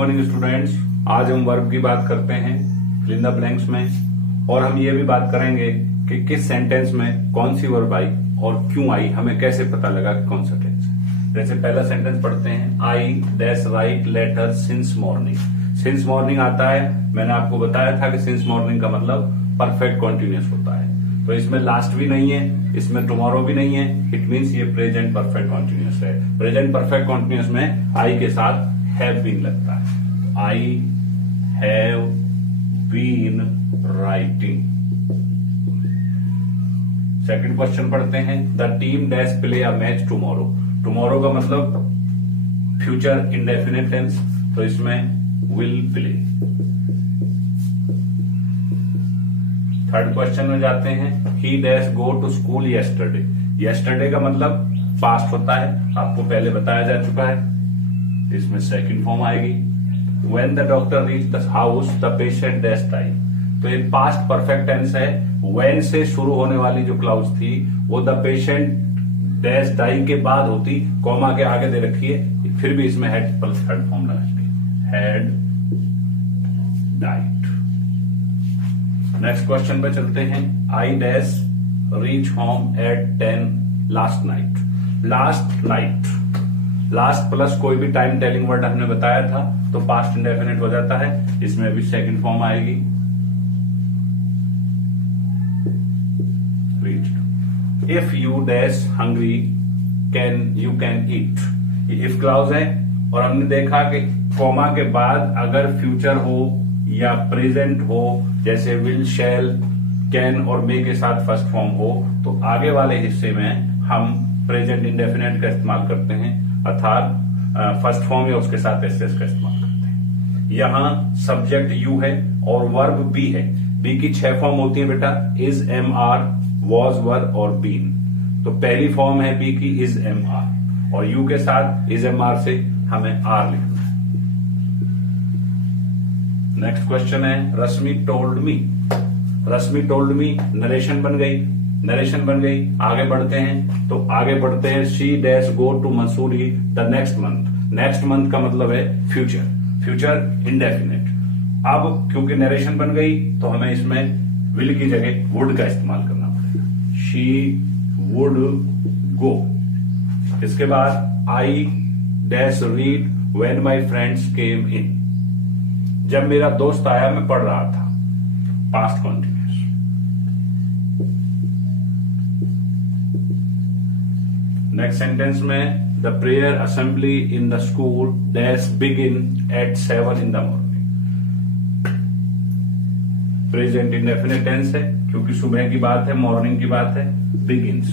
Morning students. आज हम verb की बात करते हैं फिल इन द ब्लैंक्स में, और हम ये भी बात करेंगे कि किस सेंटेंस में कौन सी वर्ब आई और क्यों आई, हमें कैसे पता लगा कि कौन सा टेंस है। जैसे पहला सेंटेंस पढ़ते हैं, I dash write letter since morning. Since morning आता है, मैंने आपको बताया था कि सिंस मॉर्निंग का मतलब परफेक्ट कॉन्टिन्यूअस होता है। तो इसमें लास्ट भी नहीं है, इसमें टुमारो भी नहीं है, इट मीन्स ये प्रेजेंट परफेक्ट कॉन्टिन्यूअस है। प्रेजेंट परफेक्ट कॉन्टिन्यूअस में आई के साथ हैव बीन लगता है। I have been writing. Second question पढ़ते हैं, the team dash play a match tomorrow. Tomorrow का मतलब फ्यूचर इंडेफिनिट टेंस, तो इसमें विल प्ले। थर्ड क्वेश्चन में जाते हैं, he dash go to school yesterday. Yesterday का मतलब पास्ट होता है, आपको पहले बताया जा चुका है, इसमें सेकंड फॉर्म आएगी। When the doctor reach the house the patient dash die. तो ये पास्ट परफेक्ट टेंस है। व्हेन से शुरू होने वाली जो क्लाउज थी वो द पेशेंट डैश डाई के बाद होती, कॉमा के आगे दे रखी है, फिर भी इसमें हेड प्लस थर्ड फॉर्म लगाएंगे, हैड डाइड। नेक्स्ट क्वेश्चन पे चलते हैं, I dash reach home at 10 last night. Last night, last plus कोई भी टाइम टेलिंग वर्ड हमने बताया था तो पास्ट इंडेफिनिट हो जाता है, इसमें भी सेकंड फॉर्म आएगी, reached. If you dash hungry can you can eat. ये इफ क्लाउज है, और हमने देखा कि कॉमा के बाद अगर फ्यूचर हो या प्रेजेंट हो, जैसे विल, शैल, कैन और मे के साथ फर्स्ट फॉर्म हो, तो आगे वाले हिस्से में हम प्रेजेंट इंडेफिनिट का इस्तेमाल करते हैं, अर्थात फर्स्ट फॉर्म या उसके साथ एसएस का इस्तेमाल करते हैं। यहां सब्जेक्ट यू है और वर्ब बी है। बी की 6 फॉर्म होती है बेटा, इज, एम आर, वॉज, वर और बीन। तो पहली फॉर्म है बी की इज, एम आर, और यू के साथ इज, एम आर से हमें आर लिखना है। नेक्स्ट क्वेश्चन है, रश्मि टोल्ड मी। रश्मि टोल्ड मी नरेशन बन गई, नरेशन बन गई। आगे बढ़ते हैं, तो आगे बढ़ते हैं, she dash go to Mussoorie the next month. Next month का मतलब है फ्यूचर, फ्यूचर इंडेफिनिट। अब क्योंकि नरेशन बन गई तो हमें इसमें विल की जगह वुड का इस्तेमाल करना पड़ेगा, शी वुड गो। इसके बाद I dash read when my friends came in. जब मेरा दोस्त आया मैं पढ़ रहा था, पास्ट कॉन्टिन्यूस। नेक्स्ट सेंटेंस में, the prayer assembly in the school dash begin at 7 in the morning. Present indefinite tense है क्योंकि सुबह की बात है, मॉर्निंग की बात है, begins.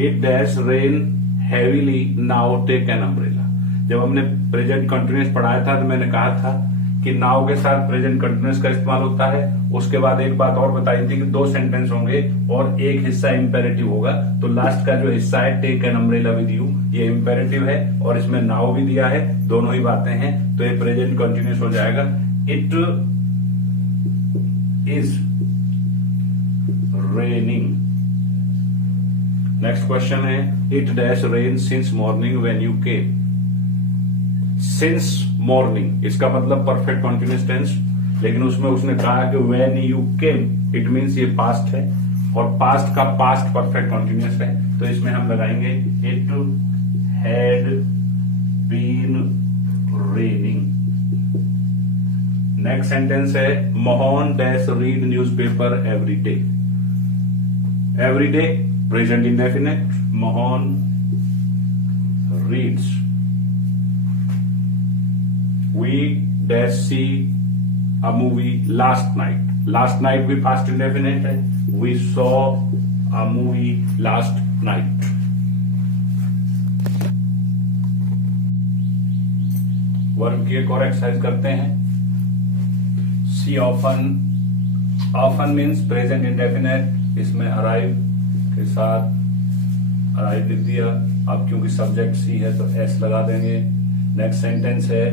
It dash rain heavily now take an umbrella. जब हमने प्रेजेंट कंटिन्यूअस पढ़ाया था तो मैंने कहा था कि नाउ के साथ प्रेजेंट कंटिन्यूअस का इस्तेमाल होता है। उसके बाद एक बात और बताई थी कि 2 सेंटेंस होंगे और एक हिस्सा इंपेरेटिव होगा, तो लास्ट का जो हिस्सा है take an umbrella with you, ये इंपेरेटिव है और इसमें नाउ भी दिया है, दोनों ही बातें हैं, तो ये प्रेजेंट कंटिन्यूअस हो जाएगा। It is raining. Next question है, it dash rain since morning when you came. Since morning इसका मतलब परफेक्ट कॉन्टिन्यूअस टेंस, लेकिन उसमें उसने कहा कि when you came, it means ये पास्ट है और पास्ट का पास्ट परफेक्ट कॉन्टिन्यूअस है, तो इसमें हम लगाएंगे it had been raining. Next sentence है, Mohan dash read newspaper every day. Every day present indefinite, Mohan reads. We dash see a movie last night. Last night भी past indefinite है, we saw a movie last night. Verb की एक और exercise करते हैं, see often। often means present indefinite, इसमें arrive के साथ arrive लिख दिया। अब क्योंकि सब्जेक्ट सी है तो एस लगा देंगे। नेक्स्ट सेंटेंस है,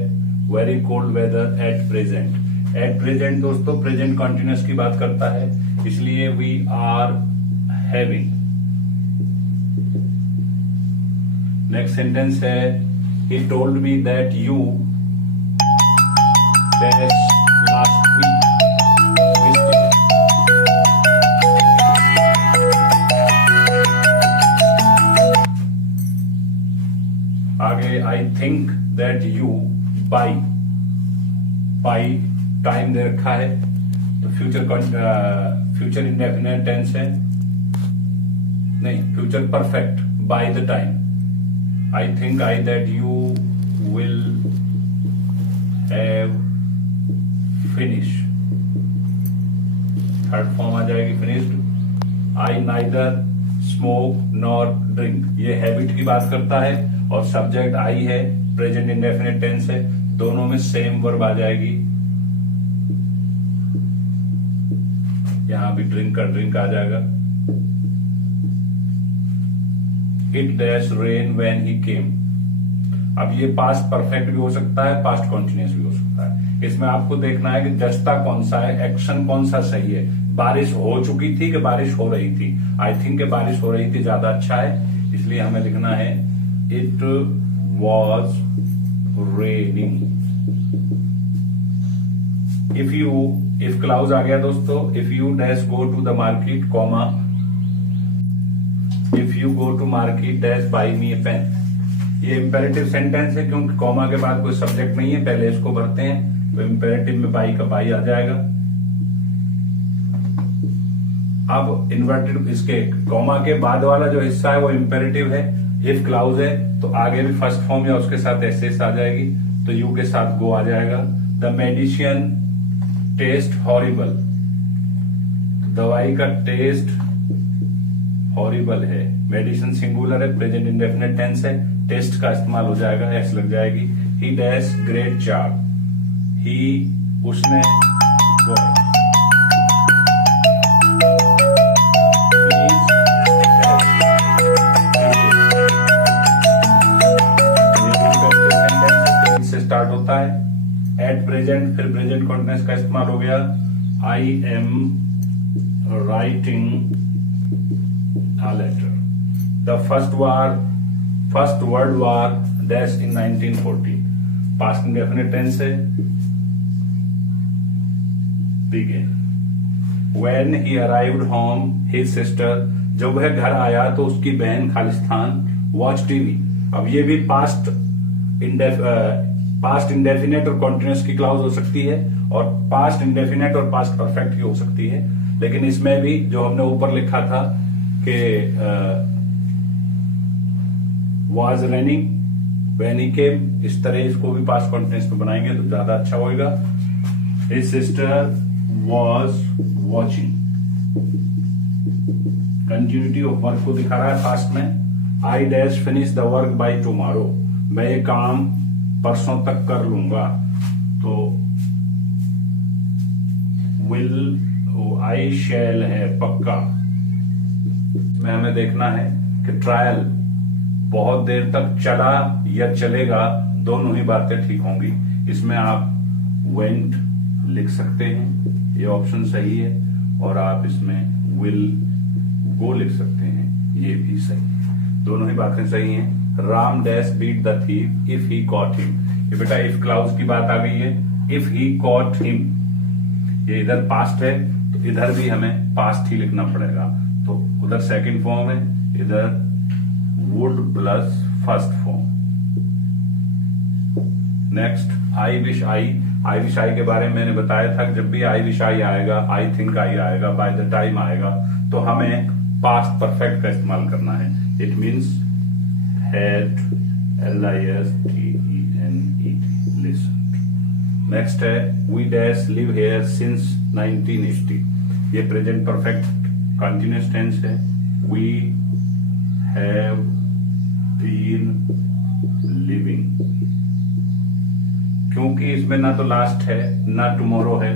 very cold weather at present. At present दोस्तों प्रेजेंट कॉन्टिन्यूअस की बात करता है, इसलिए we are having. Next sentence है he told me that you dash last week visited. आगे I think that you by time दे रखा है तो फ्यूचर इंडेफिनेट टेंस है, नहीं future perfect by the time. I think I that you will have finish, third form आ जाएगी finished. I neither smoke nor drink, ये हैबिट की बात करता है और सब्जेक्ट आई है, प्रेजेंट इंडेफिनेट टेंस है, दोनों में सेम वर्ब आ जाएगी। यहां भी ड्रिंक का ड्रिंक आ जाएगा। It dash rain when he came, अब ये पास्ट परफेक्ट भी हो सकता है, पास्ट कॉन्टिन्यूस भी हो सकता है। इसमें आपको देखना है कि जस्ता कौन सा है, एक्शन कौन सा सही है। बारिश हो चुकी थी कि बारिश हो रही थी, आई थिंक कि बारिश हो रही थी ज्यादा अच्छा है, इसलिए हमें लिखना है it was raining. If clause आ गया दोस्तों, if you dash go to the market comma, if you go to market dash buy me a pen, ये इंपेरेटिव सेंटेंस है क्योंकि कॉमा के बाद कोई सब्जेक्ट नहीं है, पहले इसको भरते हैं तो इंपेरेटिव में बाई का बाई आ जाएगा। अब इन्वर्टेड, इसके कॉमा के बाद वाला जो हिस्सा है वो इंपेरेटिव है, इफ क्लाउज है तो आगे भी फर्स्ट फॉर्म या उसके साथ एस आ जाएगी, तो यू के साथ गो आ जाएगा। द मेडिसिन टेस्ट हॉरिबल, दवाई का टेस्ट हॉरिबल है, मेडिसिन सिंगुलर है, प्रेजेंट इंडेफिनिट टेंस है, टेस्ट का इस्तेमाल हो जाएगा, एस लग जाएगी। He dash great job, he उसने स्टार्ट होता है। एट प्रेजेंट, फिर प्रेजेंट कॉन्टिन्यूअस का इस्तेमाल हो गया। I am writing a letter, the first world war dash in 1914, past indefinite tense है, begin. When he arrived home his sister, जब वह घर आया तो उसकी बहन खालिस्तान वॉच टीवी। अब ये भी पास्ट इंडेफिनेट और कॉन्टिन्यूअस की क्लाउज हो सकती है और पास्ट इंडेफिनेट और पास्ट परफेक्ट की हो सकती है, लेकिन इसमें भी जो हमने ऊपर लिखा था कि वाज रेनिंग व्हेन ही केम, इस तरह इसको भी पास्ट कॉन्टिन्यूअस में बनाएंगे तो ज्यादा अच्छा होगा। His sister was watching, continuity of work को दिखा रहा है पास्ट में। I dash finish the work by tomorrow, मैं ये काम परसों तक कर लूंगा, तो विल आई शैल है पक्का। इसमें हमें देखना है कि ट्रायल बहुत देर तक चला या चलेगा, दोनों ही बातें ठीक होंगी। इसमें आप वेंट लिख सकते हैं, ये ऑप्शन सही है, और आप इसमें विल गो लिख सकते हैं, ये भी सही है, दोनों ही बातें सही हैं। Ram dash beat the thief if he caught him, ये बेटा इफ क्लाउज की बात आ गई है, इफ ही कॉट हिम, ये इधर पास्ट है तो इधर भी हमें पास्ट ही लिखना पड़ेगा, तो उधर सेकंड फॉर्म है, इधर would plus first form. Next I wish I के बारे में मैंने बताया था कि जब भी आई विश आई आएगा, आई थिंक आई आएगा, बाय द टाइम आएगा, तो हमें पास्ट परफेक्ट का इस्तेमाल करना है। It means had listened, listened. Next है we dash live here since 1980, ये प्रेजेंट परफेक्ट कंटिन्यूअस टेंस है। we have been living, क्योंकि इसमें ना तो लास्ट है ना टुमारो है,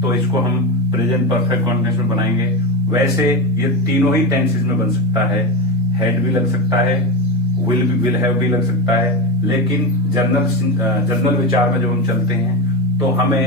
तो इसको हम प्रेजेंट परफेक्ट कॉन्टिन्यूअस में बनाएंगे। वैसे ये तीनों ही टेंसेस में बन सकता है, हैड भी लग सकता है, विल हैव भी लग सकता है, लेकिन जनरल विचार में जब हम चलते हैं तो हमें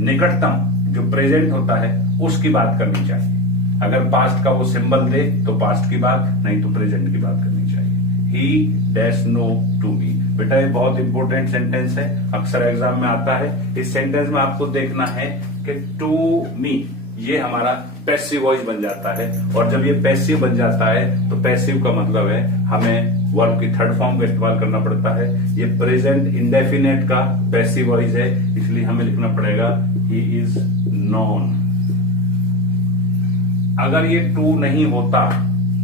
निकटतम जो प्रेजेंट होता है उसकी बात करनी चाहिए। अगर पास्ट का वो सिंबल दे तो पास्ट की बात, नहीं तो प्रेजेंट की बात करनी चाहिए। He dash know to me, बेटा ये बहुत इंपॉर्टेंट सेंटेंस है, अक्सर एग्जाम में आता है। इस सेंटेंस में आपको देखना है कि टू मी ये हमारा पैसिव वॉइस बन जाता है, और जब ये पैसिव बन जाता है तो पैसिव का मतलब है हमें वर्ब की थर्ड फॉर्म का इस्तेमाल करना पड़ता है। ये प्रेजेंट इंडेफिनेट का पैसिव वॉइस है, इसलिए हमें लिखना पड़ेगा ही इज नोन। अगर ये टू नहीं होता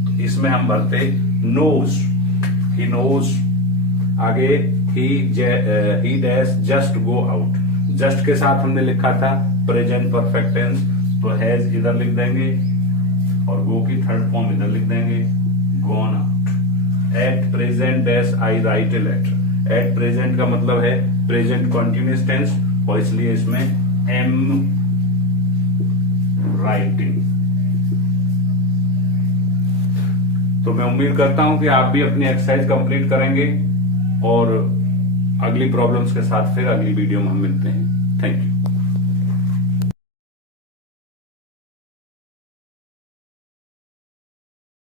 तो इसमें हम भरते नोज, ही नोज। आगे he dash just go out, just के साथ हमने लिखा था प्रेजेंट परफेक्ट टेंस, तो हैज इधर लिख देंगे और गो की थर्ड फॉर्म इधर लिख देंगे, gone out. At present dash I write a letter, at present का मतलब है प्रेजेंट कॉन्टिन्यूअस टेंस, और इसलिए इसमें एम राइटिंग। तो मैं उम्मीद करता हूं कि आप भी अपनी एक्सरसाइज कंप्लीट करेंगे, और अगली प्रॉब्लम्स के साथ फिर अगली वीडियो में हम मिलते हैं। Thank you.